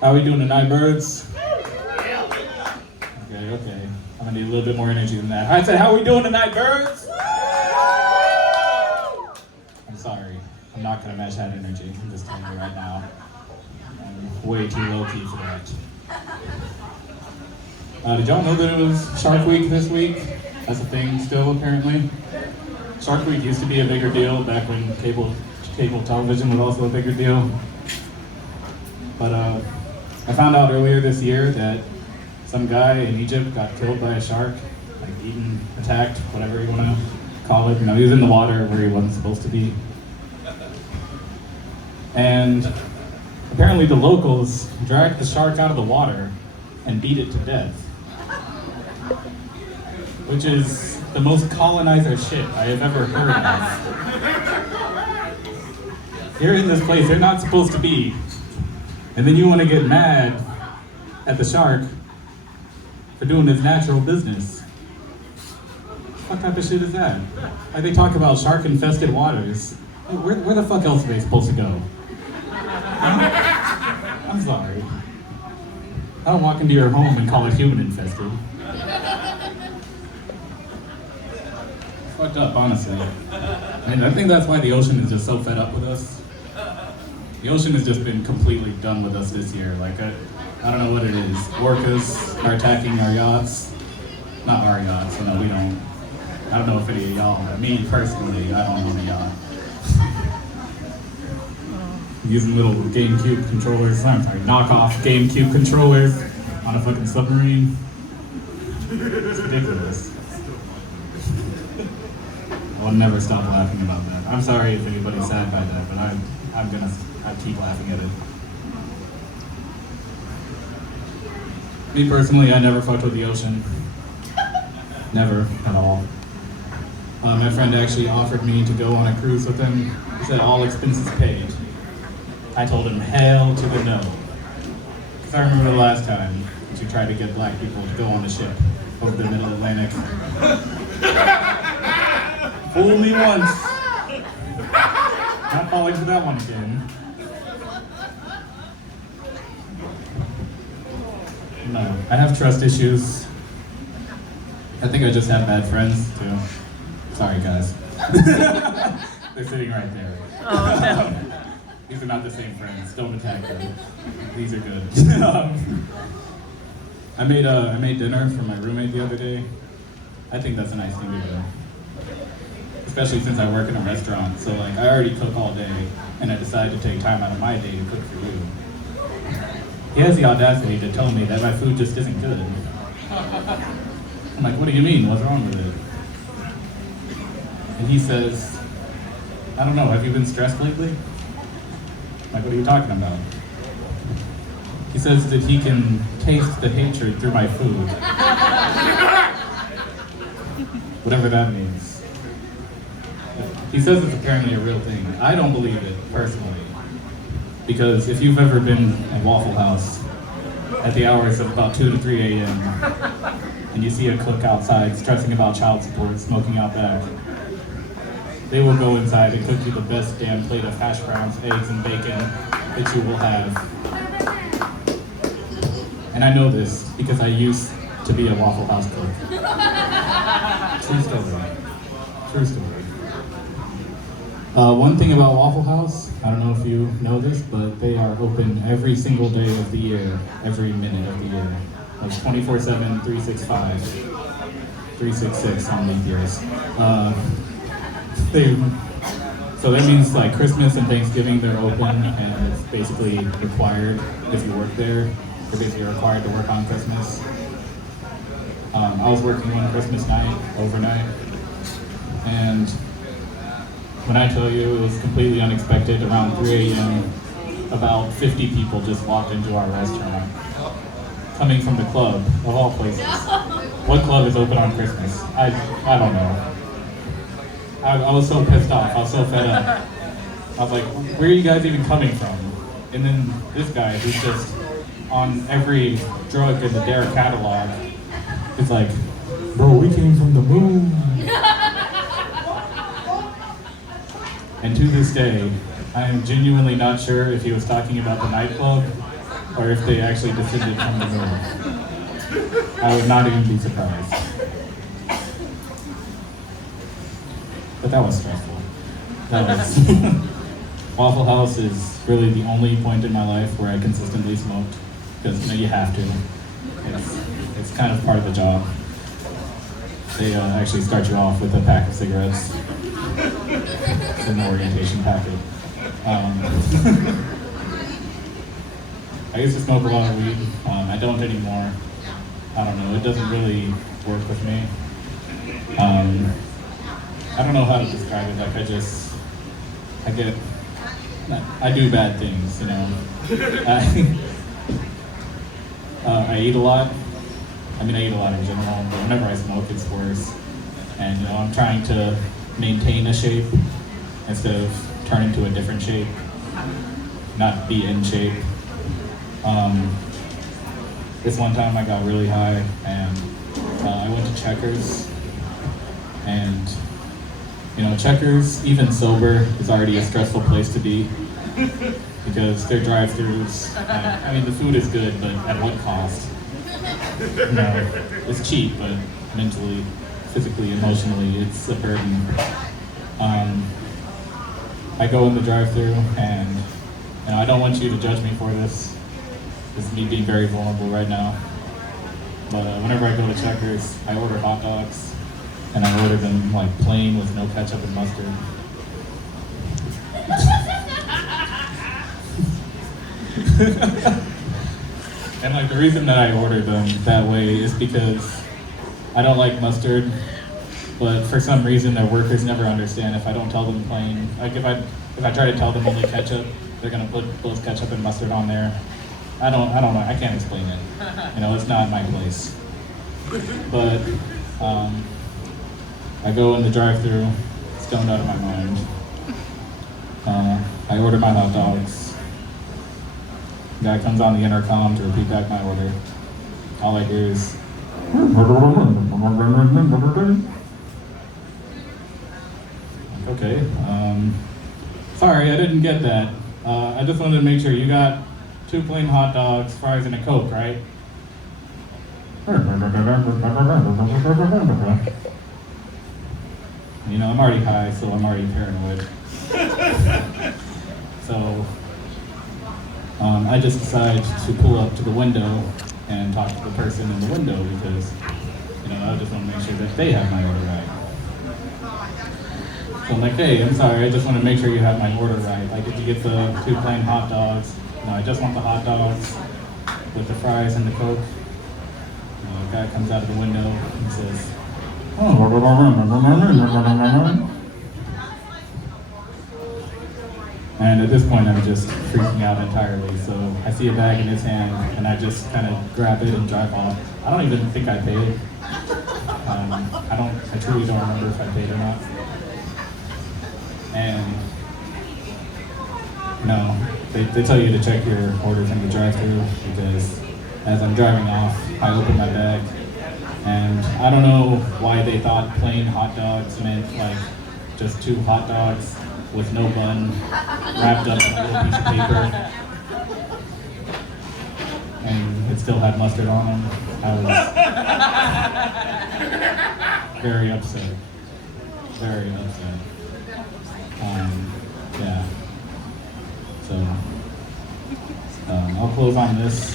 How are we doing tonight, birds? Okay. I'm gonna need a little bit more energy than that. I said, how are we doing tonight, birds? I'm sorry. I'm not gonna match that energy. I'm just telling you right now. I'm way too low key for that. Did y'all know that it was Shark Week this week? That's a thing still, apparently. Shark Week used to be a bigger deal back when cable television was also a bigger deal. But I found out earlier this year that some guy in Egypt got killed by a shark, like eaten, attacked, whatever you want to call it. You know, he was in the water where he wasn't supposed to be. And apparently the locals dragged the shark out of the water and beat it to death. Which is the most colonizer shit I have ever heard of. You're in this place they're not supposed to be, and then you want to get mad at the shark for doing its natural business. What type of shit is that? Like they talk about shark-infested waters. Where the fuck else are they supposed to go? Huh? I'm sorry. I don't walk into your home and call it human-infested. Fucked up, honestly. I think that's why the ocean is just so fed up with us. The ocean has just been completely done with us this year. Like, I don't know what it is. Orcas are attacking our yachts. Not our yachts, so no, we don't. I don't know if any of y'all, me personally, I don't own a yacht. Using little GameCube controllers, I'm sorry, knockoff GameCube controllers on a fucking submarine. It's ridiculous. I will never stop laughing about that. I'm sorry if anybody's sad by that, but I keep laughing at it. Me personally, I never fucked with the ocean. Never at all. My friend actually offered me to go on a cruise with him. He said all expenses paid. I told him hell to the no. Because I remember the last time that you tried to get black people to go on the ship over the middle Atlantic. Fool me once. Not falling for that one again. No, I have trust issues. I think I just have bad friends too. Sorry guys. They're sitting right there. Oh, no. These are not the same friends. Don't attack them. These are good. I made dinner for my roommate the other day. I think that's a nice thing to do. Especially since I work in a restaurant. So like I already cook all day and I decided to take time out of my day to cook for you. He has the audacity to tell me that my food just isn't good. I'm like, what do you mean? What's wrong with it? And he says, I don't know, have you been stressed lately? Like, what are you talking about? He says that he can taste the hatred through my food. Whatever that means. He says it's apparently a real thing. I don't believe it, personally. Because if you've ever been at Waffle House at the hours of about 2 to 3 a.m. and you see a cook outside stressing about child support, smoking out back, they will go inside and cook you the best damn plate of hash browns, eggs, and bacon that you will have. And I know this because I used to be a Waffle House cook. True story. True story. One thing about Waffle House, I don't know if you know this, but they are open every single day of the year, every minute of the year. Like 24/7, 365, 366 on leap years. So that means like Christmas and Thanksgiving they're open, and it's basically required if you work there. You're basically required to work on Christmas. I was working one Christmas night, overnight, and when I tell you it was completely unexpected, around 3 a.m., about 50 people just walked into our restaurant, coming from the club, of all places. What club is open on Christmas? I don't know. I was so pissed off, I was so fed up. I was like, where are you guys even coming from? And then this guy, who's just on every drug in the Dare catalog, is like, bro, we came from the moon. And to this day, I am genuinely not sure if he was talking about the nightclub or if they actually descended from the moon. I would not even be surprised. But that was stressful. That was Waffle House is really the only point in my life where I consistently smoked, because you have to. It's kind of part of the job. They actually start you off with a pack of cigarettes. It's an orientation packet. I used to smoke a lot of weed. I don't anymore. I don't know. It doesn't really work with me. I don't know how to describe it. Like I do bad things. I eat a lot. I eat a lot in general, but whenever I smoke, it's worse. And I'm trying to maintain a shape instead of turn into a different shape, not be in shape. This one time I got really high, and I went to Checkers, and Checkers, even sober, is already a stressful place to be because their drive-thrus. The food is good, but at what cost? It's cheap, but mentally, physically, emotionally, it's a burden. I go in the drive-thru, and I don't want you to judge me for this. This is me being very vulnerable right now. But whenever I go to Checkers, I order hot dogs, and I order them plain with no ketchup and mustard. And the reason that I order them that way is because I don't like mustard, but for some reason their workers never understand if I don't tell them plain. If I try to tell them only ketchup, they're gonna put both ketchup and mustard on there. I don't know. I can't explain it. It's not my place. But I go in the drive-thru, stoned out of my mind. I order my hot dogs. Guy comes on the intercom to repeat back my order. All I hear is okay. Sorry, I didn't get that. I just wanted to make sure you got 2 plain hot dogs, fries, and a Coke, right? I'm already high, so I'm already paranoid. So I just decide to pull up to the window and talk to the person in the window because, I just want to make sure that they have my order right. So I'm like, hey, I'm sorry, I just want to make sure you have my order right. Did you get the 2 plain hot dogs? No, I just want the hot dogs with the fries and the Coke. The guy comes out of the window and says, and at this point, I'm just freaking out entirely. So I see a bag in his hand, and I just kind of grab it and drive off. I don't even think I paid. I truly don't remember if I paid or not. And they tell you to check your orders in the drive-thru because as I'm driving off, I open my bag, and I don't know why they thought plain hot dogs meant just 2 hot dogs with no bun, wrapped up in a little piece of paper, and it still had mustard on them. I was very upset. Very upset. Yeah. So I'll close on this.